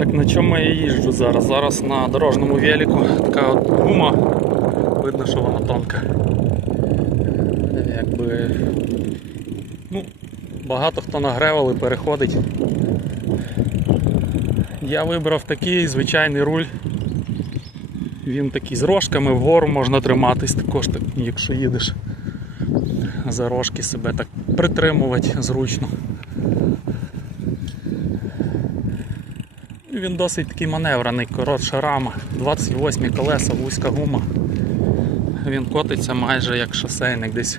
Так на чому я їжджу зараз? Зараз на дорожньому велику така от гума. Видно, що вона тонка. Якби. Ну, багато хто на гревели переходить. Я вибрав такий звичайний руль. Він такий з рожками, вгору можна триматись також, так, якщо їдеш за рожки себе так притримувати зручно. Він досить такий маневрений, коротша рама, 28 колеса, вузька гума. Він котиться майже як шосейник, десь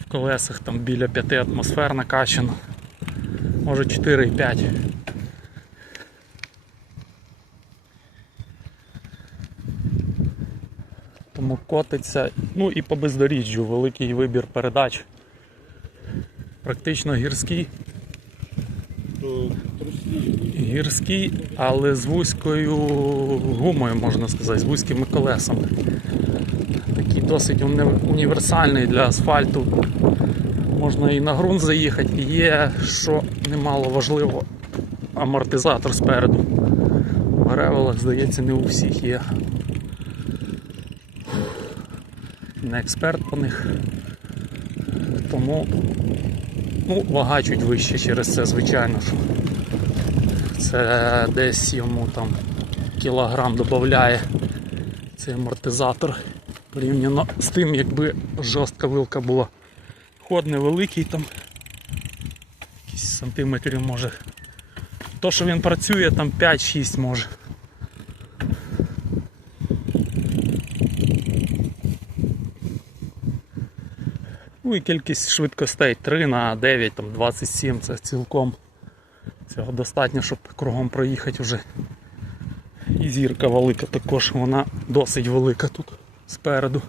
в колесах там біля 5 атмосфер накачано. Може 4,5. Тому котиться, ну і по бездоріжжю великий вибір передач. Практично гірський. Гірський, але з вузькою гумою, можна сказати, з вузькими колесами. Такий досить уні- універсальний для асфальту. Можна і на ґрунт заїхати, є, що немало важливо, амортизатор спереду. В гревелах, здається, не у всіх є. Не експерт по них. Тому ну, вага чуть вище через це, звичайно. Що це десь йому там кілограм додає цей амортизатор порівняно з тим, якби жорстка вилка була. Ход невеликий там. Якісь сантиметрів може. То, що він працює, там 5-6 може. Ну і кількість швидкостей 3 на 9, там 27, це цілком. Цього достатньо, щоб кругом проїхати вже. І зірка велика також, вона досить велика тут спереду.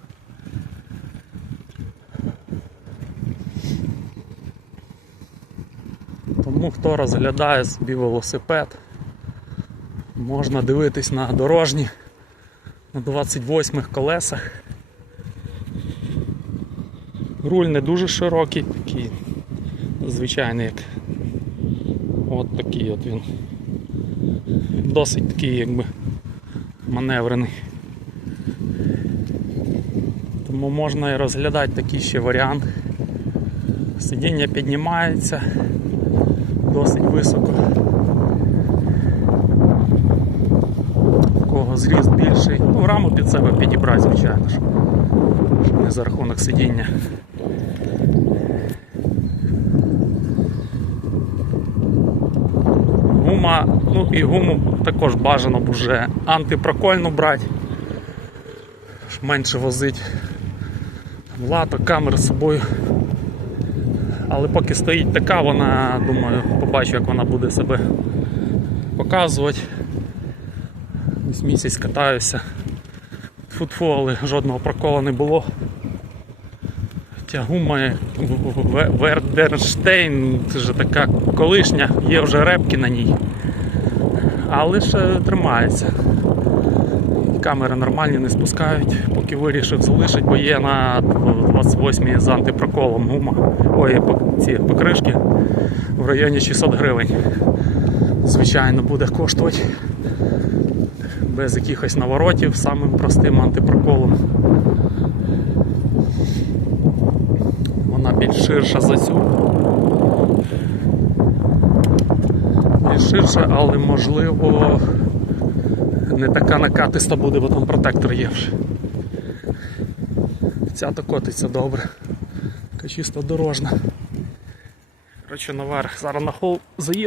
Тому хто розглядає собі велосипед, можна дивитись на дорожні на 28 колесах. Руль не дуже широкий, такий звичайний як от такий от він. Досить такий якби маневрений. Тому можна і розглядати такий ще варіант. Сидіння піднімається досить високо. У кого зріст більший. Ну, раму під себе підібрати, звичайно ж. Не за рахунок сидіння. Гума, ну і гуму також бажано б уже антипрокольну брати, менше возить лато, камери з собою. Але поки стоїть така, вона, думаю, побачу, як вона буде себе показувати. Ось місяць катаюся. Футфу, але жодного прокола не було. Ця гума як В- В- Вердерштейн, це ж така колишня, є вже репки на ній. Але ще тримається. Камери нормальні не спускають, поки вирішив залишити, бо є на 28 з антипроколом гума. Ой, ці покришки в районі 600 гривень. Звичайно, буде коштувати без якихось наворотів, самим простим антипроколом. Більш ширша за цю. Більш ширша, але можливо не така накатиста буде, бо там протектор є вже. Ця то котиться добре. Така чисто дорожна. Коротше, наверх. Зараз на хол заїду.